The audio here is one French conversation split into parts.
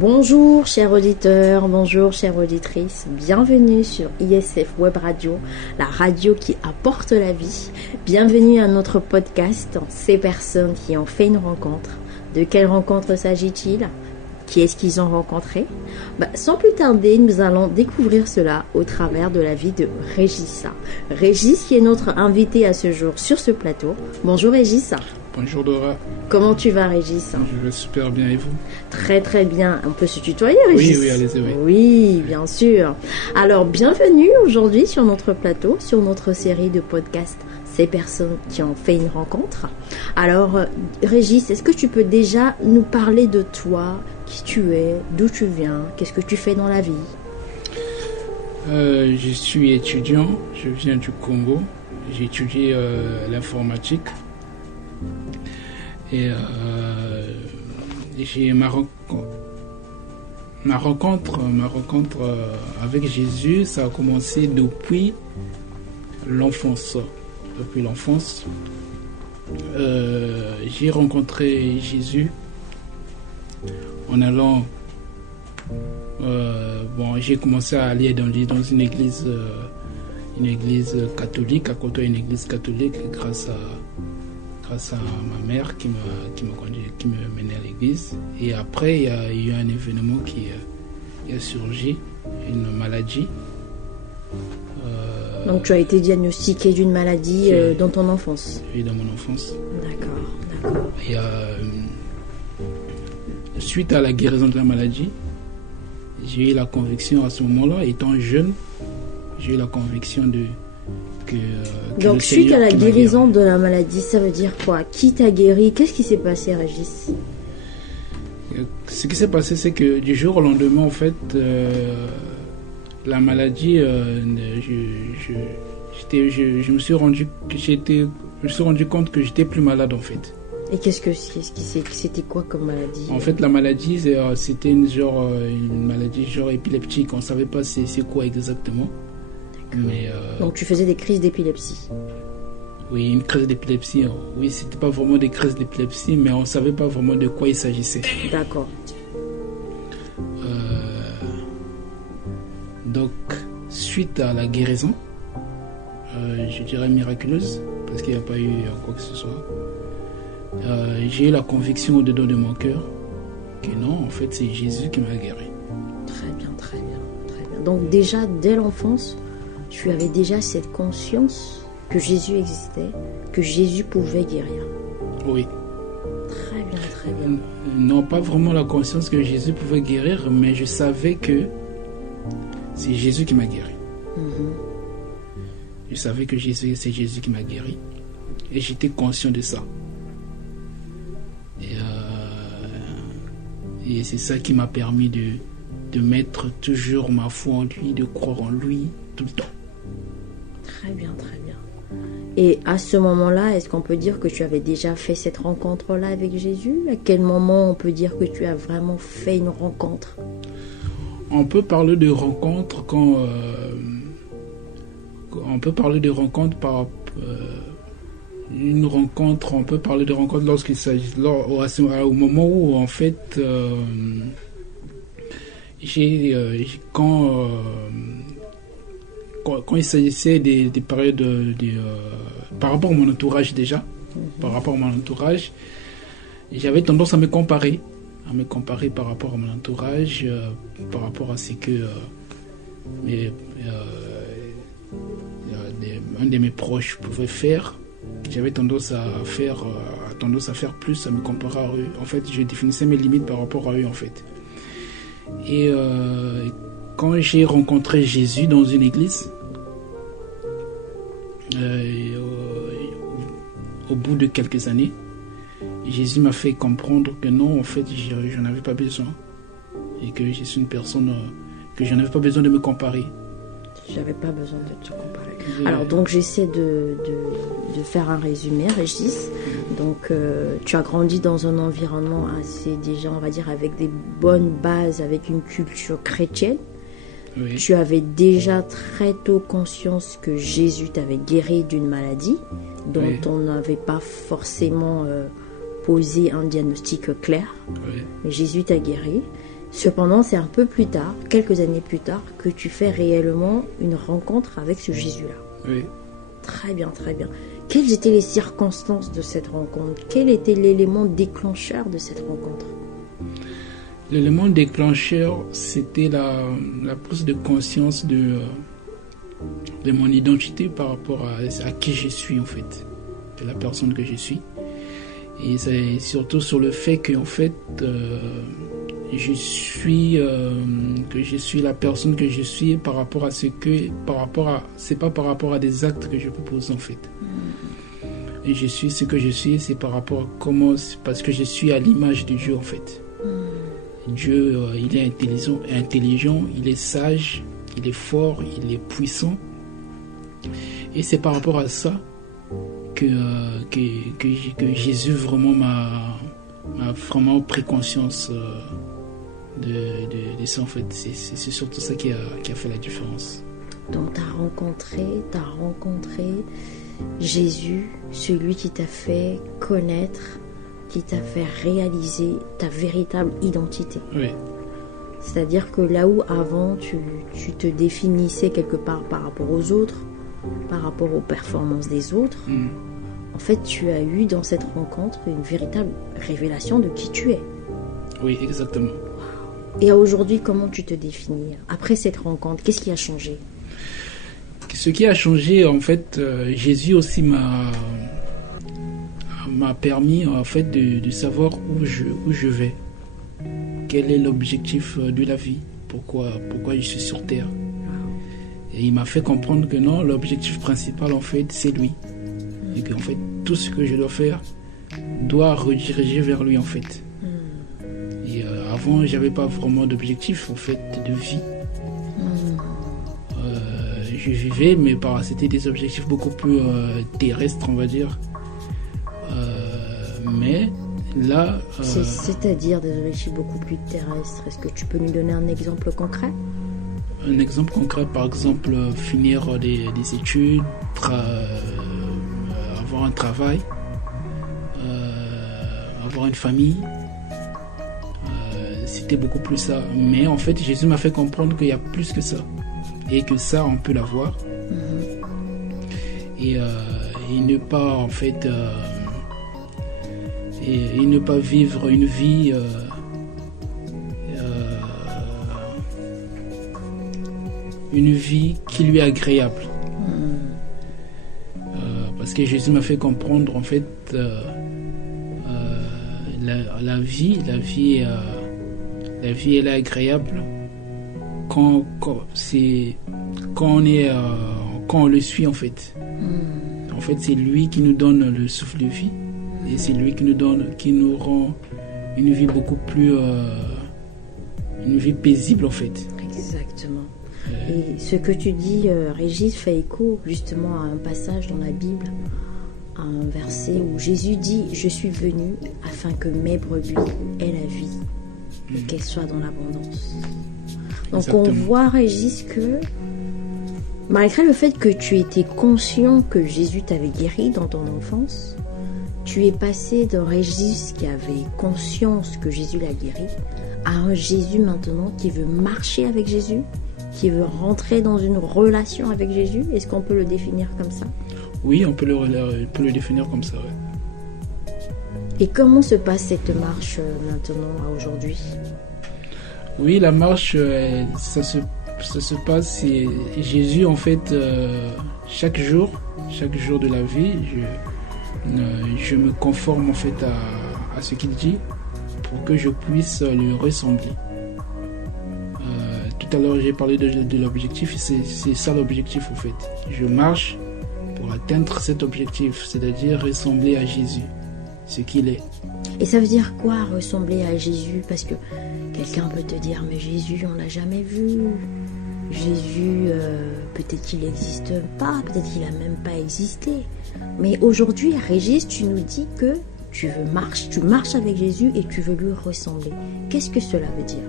Bonjour chers auditeurs, bonjour chères auditrices, bienvenue sur ISF Web Radio, la radio qui apporte la vie. Bienvenue à notre podcast, ces personnes qui ont fait une rencontre. De quelle rencontre s'agit-il ? Qui est-ce qu'ils ont rencontré ? Sans plus tarder, nous allons découvrir cela au travers de la vie de Régissa. Régis qui est notre invité à ce jour sur ce plateau. Bonjour Régis. Bonjour Dora. Comment tu vas Régis ? Je vais super bien et vous ? Très très bien. On peut se tutoyer Régis ? Oui, allez-y, oui. Oui, bien sûr. Alors, bienvenue aujourd'hui sur notre plateau, sur notre série de podcasts Ces personnes qui ont fait une rencontre. Alors, Régis, est-ce que tu peux déjà nous parler de toi, qui tu es, d'où tu viens, qu'est-ce que tu fais dans la vie ? Je suis étudiant, je viens du Congo. J'ai étudié l'informatique. Et j'ai ma rencontre avec Jésus, ça a commencé depuis l'enfance. Depuis l'enfance, j'ai rencontré Jésus en allant. J'ai commencé à aller dans une église catholique, à côté d'une église catholique, grâce à ma mère qui me menait à l'église. Et après, il y a eu un événement qui a surgi, une maladie. Donc tu as été diagnostiqué d'une maladie dans ton enfance ? Oui, dans mon enfance. D'accord. Et suite à la guérison de la maladie, j'ai eu la conviction à ce moment-là, étant jeune, j'ai eu la conviction que donc suite à la guérison de la maladie, ça veut dire quoi ? Qui t'a guéri ? Qu'est-ce qui s'est passé, Régis ? Ce qui s'est passé, c'est que du jour au lendemain, en fait, la maladie, je me suis rendu compte que j'étais plus malade, en fait. Et c'était quoi comme maladie ? En fait, la maladie, c'était une maladie genre épileptique. On ne savait pas c'est quoi exactement. Mais, donc tu faisais des crises d'épilepsie ? Oui, une crise d'épilepsie. Oui, c'était pas vraiment des crises d'épilepsie, mais on savait pas vraiment de quoi il s'agissait. D'accord. Donc, suite à la guérison, je dirais miraculeuse, parce qu'il n'y a pas eu quoi que ce soit, j'ai eu la conviction au-dedans de mon cœur que non, en fait, c'est Jésus qui m'a guéri. Très bien. Donc déjà, dès l'enfance, tu avais déjà cette conscience que Jésus existait, que Jésus pouvait guérir. Oui. Très bien. Non, pas vraiment la conscience que Jésus pouvait guérir, mais je savais que c'est Jésus qui m'a guéri. Je savais que c'est Jésus qui m'a guéri. Et j'étais conscient de ça. Et c'est ça qui m'a permis de mettre toujours ma foi en lui, de croire en lui tout le temps. Très bien. Et à ce moment-là, est-ce qu'on peut dire que tu avais déjà fait cette rencontre-là avec Jésus ? À quel moment on peut dire que tu as vraiment fait une rencontre ? On peut parler de rencontre on peut parler de rencontre par une rencontre. On peut parler de rencontre lorsqu'il s'agit au moment où en fait quand il s'agissait des périodes par rapport à mon entourage déjà, par rapport à mon entourage, j'avais tendance à me comparer par rapport à mon entourage, par rapport à ce que un de mes proches pouvait faire. J'avais tendance à faire plus, à me comparer à eux. En fait, je définissais mes limites par rapport à eux, en fait. Et quand j'ai rencontré Jésus dans une église, au bout de quelques années, Jésus m'a fait comprendre que non, en fait, j'en avais pas besoin. Et que je suis une personne que je n'avais pas besoin de me comparer. J'avais pas besoin de te comparer. Alors donc j'essaie de faire un résumé, Régis. Donc tu as grandi dans un environnement assez déjà, on va dire, avec des bonnes bases, avec une culture chrétienne. Oui. Tu avais déjà très tôt conscience que Jésus t'avait guéri d'une maladie dont on n'avait pas forcément posé un diagnostic clair. Oui. Mais Jésus t'a guéri. Cependant, c'est un peu plus tard, quelques années plus tard, que tu fais réellement une rencontre avec ce Jésus-là. Oui. Très bien, très bien. Quelles étaient les circonstances de cette rencontre? Quel était l'élément déclencheur de cette rencontre? L'élément déclencheur, c'était la prise de conscience de mon identité par rapport à qui je suis en fait, de la personne que je suis. Et c'est surtout sur le fait que en fait, je suis la personne que je suis par rapport à c'est pas par rapport à des actes que je propose en fait. Et je suis ce que je suis, c'est par rapport à parce que je suis à l'image de Dieu en fait. Dieu, il est intelligent, il est sage, il est fort, il est puissant. Et c'est par rapport à ça que Jésus vraiment m'a vraiment pris conscience de ça en fait. C'est surtout ça qui a fait la différence. Donc tu as rencontré Jésus, celui qui t'a fait connaître, qui t'a fait réaliser ta véritable identité. Oui. C'est-à-dire que là où avant tu te définissais quelque part par rapport aux autres, par rapport aux performances des autres, en fait tu as eu dans cette rencontre une véritable révélation de qui tu es. Oui, exactement. Et aujourd'hui, comment tu te définis? Après cette rencontre, qu'est-ce qui a changé? Ce qui a changé, en fait, Jésus aussi m'a permis en fait de savoir où je vais. Quel est l'objectif de la vie? Pourquoi je suis sur terre? Et il m'a fait comprendre que non, l'objectif principal en fait, c'est lui. Et qu'en fait, tout ce que je dois faire doit rediriger vers lui en fait. Et avant, j'avais pas vraiment d'objectif en fait de vie. Je vivais, mais c'était des objectifs beaucoup plus terrestres, on va dire. Mais là... C'est-à-dire des objectifs beaucoup plus terrestres. Est-ce que tu peux nous donner un exemple concret? Un exemple concret, par exemple, finir des études, avoir un travail, avoir une famille. C'était beaucoup plus ça. Mais en fait, Jésus m'a fait comprendre qu'il y a plus que ça. Et que ça, on peut l'avoir. Et ne pas, en fait... et ne pas vivre une vie... une vie qui lui est agréable. Parce que Jésus m'a fait comprendre, en fait, la vie, elle est agréable quand on le suit en fait. En fait, c'est lui qui nous donne le souffle de vie et c'est lui qui nous rend une vie beaucoup plus, une vie paisible en fait. Exactement. Et ce que tu dis, Régis, fait écho justement à un passage dans la Bible, à un verset où Jésus dit « Je suis venu afin que mes brebis aient la vie et qu'elles soient dans l'abondance. » Donc exactement. On voit, Régis, que malgré le fait que tu étais conscient que Jésus t'avait guéri dans ton enfance, tu es passé d'un Régis qui avait conscience que Jésus l'a guéri à un Jésus maintenant qui veut marcher avec Jésus, qui veut rentrer dans une relation avec Jésus. Est-ce qu'on peut le définir comme ça? Oui, on peut le définir comme ça, ouais. Et comment se passe cette marche maintenant, à aujourd'hui? Oui, la marche, ça se passe, c'est Jésus, en fait, chaque jour de la vie, je me conforme, en fait, à ce qu'il dit pour que je puisse lui ressembler. Tout à l'heure, j'ai parlé de l'objectif, c'est ça l'objectif, en fait. Je marche pour atteindre cet objectif, c'est-à-dire ressembler à Jésus, ce qu'il est. Et ça veut dire quoi, ressembler à Jésus? Parce que quelqu'un peut te dire, mais Jésus, on l'a jamais vu. Jésus, peut-être qu'il n'existe pas, peut-être qu'il n'a même pas existé. Mais aujourd'hui, Régis, tu nous dis que tu marches avec Jésus et tu veux lui ressembler. Qu'est-ce que cela veut dire?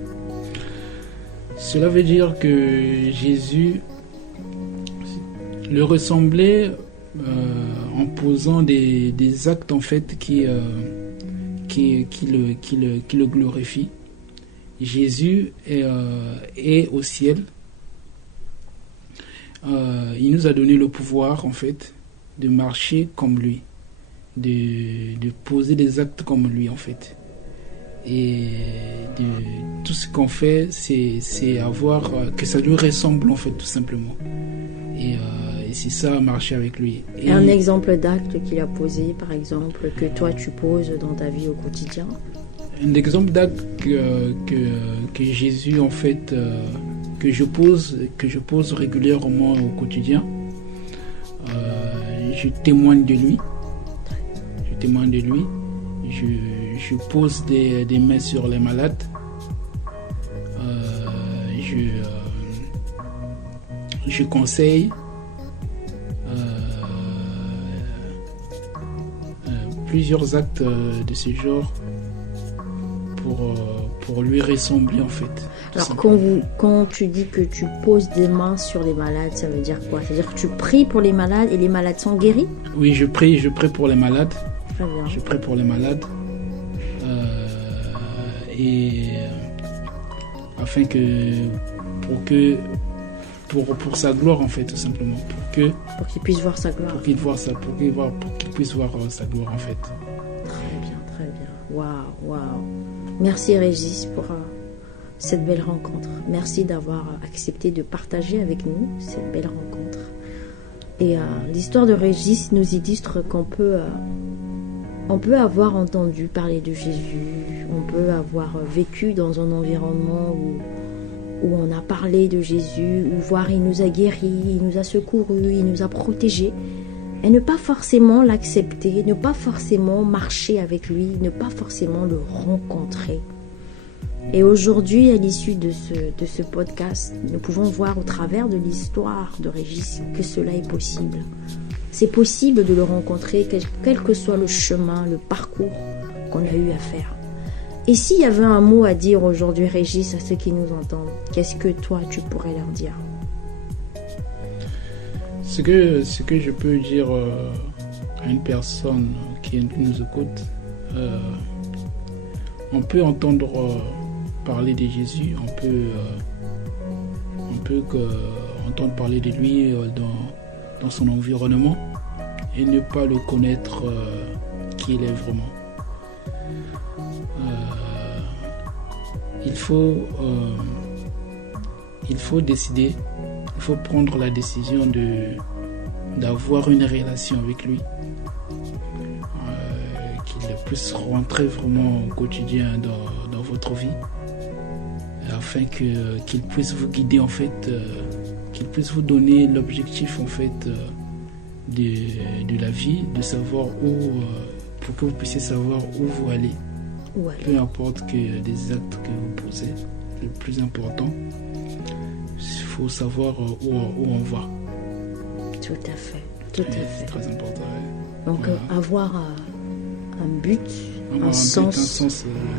Cela veut dire que Jésus, le ressembler en posant des actes en fait qui le glorifient, Jésus est au ciel. Il nous a donné le pouvoir, en fait, de marcher comme lui, de poser des actes comme lui, en fait. Et tout ce qu'on fait, c'est avoir que ça lui ressemble, en fait, tout simplement. Et c'est ça, marcher avec lui. Et un exemple d'acte qu'il a posé, par exemple, que toi tu poses dans ta vie au quotidien? Un exemple d'acte que Jésus, en fait, que je pose régulièrement au quotidien. Je témoigne de lui. Je pose des mains sur les malades. Je conseille. Plusieurs actes de ce genre pour lui ressembler, en fait. Alors quand tu dis que tu poses des mains sur les malades, ça veut dire quoi? C'est-à-dire que tu pries pour les malades et les malades sont guéris? Oui, je prie pour les malades. Très bien. Je prie pour les malades. Et afin pour sa gloire, en fait, tout simplement. Pour qu'il puisse voir sa gloire. Pour qu'il puisse voir sa gloire, en fait. Très bien. Waouh. Merci Régis pour cette belle rencontre. Merci d'avoir accepté de partager avec nous cette belle rencontre. Et l'histoire de Régis nous illustre qu'on peut avoir entendu parler de Jésus, on peut avoir vécu dans un environnement où on a parlé de Jésus, où voir il nous a guéris, il nous a secourus, il nous a protégés, et ne pas forcément l'accepter, ne pas forcément marcher avec lui, ne pas forcément le rencontrer. Et aujourd'hui, à l'issue de ce podcast, nous pouvons voir au travers de l'histoire de Régis que cela est possible. C'est possible de le rencontrer, quel que soit le chemin, le parcours qu'on a eu à faire. Et s'il y avait un mot à dire aujourd'hui, Régis, à ceux qui nous entendent, qu'est-ce que toi, tu pourrais leur dire? Ce que je peux dire à une personne qui nous écoute, on peut entendre parler de Jésus, on peut entendre parler de lui dans son environnement et ne pas le connaître qui il est vraiment. Il faut décider, il faut prendre la décision d'avoir une relation avec lui, qu'il puisse rentrer vraiment au quotidien dans votre vie, afin qu'il puisse vous guider, en fait, qu'il puisse vous donner l'objectif, en fait, de la vie, de savoir pour que vous puissiez savoir où vous allez. Ouais. Peu importe que des actes que vous posez, le plus important, il faut savoir où on va. Tout à fait. C'est très important. Ouais. Donc avoir un but, un sens,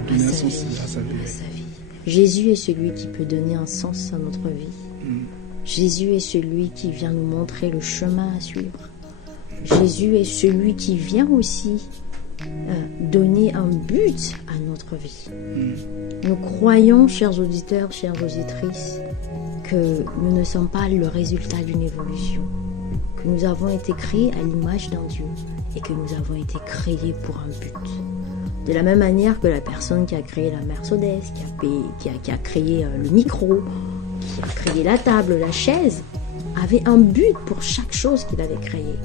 donner un sens à sa vie. Jésus est celui qui peut donner un sens à notre vie. Jésus est celui qui vient nous montrer le chemin à suivre. Jésus est celui qui vient aussi donner un but à notre vie. Nous croyons, chers auditeurs, chères auditrices, que nous ne sommes pas le résultat d'une évolution, que nous avons été créés à l'image d'un Dieu et que nous avons été créés pour un but. De la même manière que la personne qui a créé la Mercedes, qui a créé le micro, qui a créé la table, la chaise, avait un but pour chaque chose qu'il avait créée.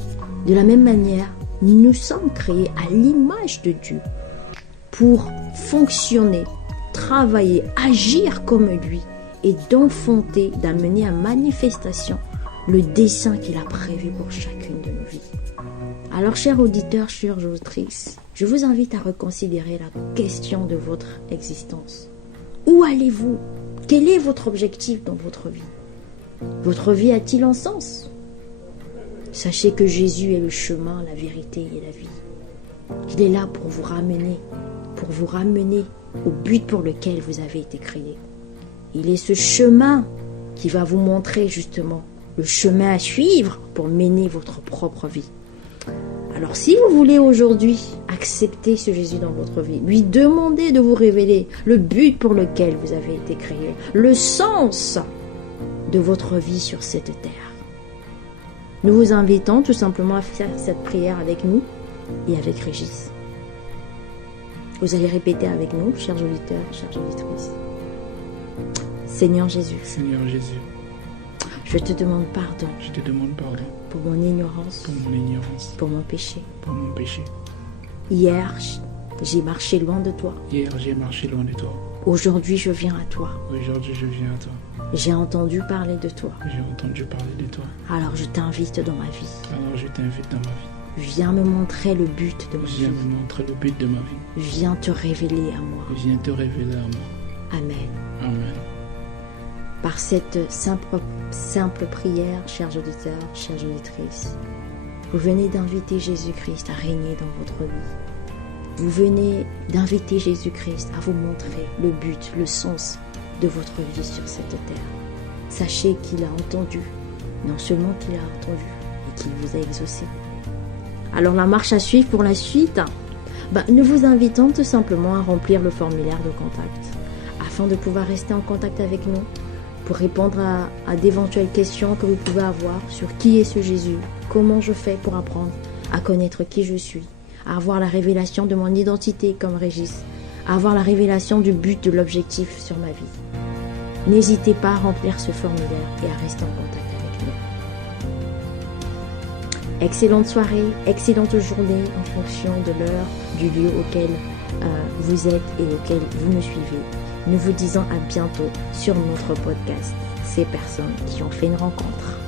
De la même manière, nous sommes créés à l'image de Dieu pour fonctionner, travailler, agir comme lui et d'enfanter, d'amener à manifestation le dessein qu'il a prévu pour chacune de nos vies. Alors, chers auditeurs, chères auditrices, je vous invite à reconsidérer la question de votre existence. Où allez-vous? Quel est votre objectif dans votre vie? Votre vie a-t-il un sens? Sachez que Jésus est le chemin, la vérité et la vie. Il est là pour vous ramener au but pour lequel vous avez été créés. Il est ce chemin qui va vous montrer justement le chemin à suivre pour mener votre propre vie. Alors si vous voulez aujourd'hui accepter ce Jésus dans votre vie, lui demander de vous révéler le but pour lequel vous avez été créé, le sens de votre vie sur cette terre, nous vous invitons tout simplement à faire cette prière avec nous et avec Régis. Vous allez répéter avec nous, chers auditeurs, chères auditrices. Seigneur Jésus, Seigneur Jésus, je te demande pardon je te demande pardon pour mon ignorance, pour mon ignorance, pour mon péché. pour mon péché. Hier, j'ai marché loin de toi. Hier, j'ai marché loin de toi. Aujourd'hui, je viens à toi. Aujourd'hui, je viens à toi. J'ai entendu parler de toi. J'ai entendu parler de toi. Alors je t'invite dans ma vie. Alors, je t'invite dans ma vie. Viens me montrer le but de ma vie. Viens me montrer le but de ma vie. Viens te révéler à moi. Viens te révéler à moi. Amen. Amen. Par cette simple prière, chers auditeurs, chères auditrices, vous venez d'inviter Jésus-Christ à régner dans votre vie. Vous venez d'inviter Jésus-Christ à vous montrer le but, le sens de votre vie sur cette terre. Sachez qu'il a entendu, non seulement qu'il a entendu, et qu'il vous a exaucé. Alors la marche à suivre pour la suite, nous vous invitons tout simplement à remplir le formulaire de contact afin de pouvoir rester en contact avec nous pour répondre à d'éventuelles questions que vous pouvez avoir sur qui est ce Jésus, comment je fais pour apprendre à connaître qui je suis, à avoir la révélation de mon identité comme Régis, à avoir la révélation du but, de l'objectif sur ma vie. N'hésitez pas à remplir ce formulaire et à rester en contact avec nous. Excellente soirée, excellente journée en fonction de l'heure, du lieu auquel vous êtes et auquel vous me suivez. Nous vous disons à bientôt sur notre podcast, Ces personnes qui ont fait une rencontre.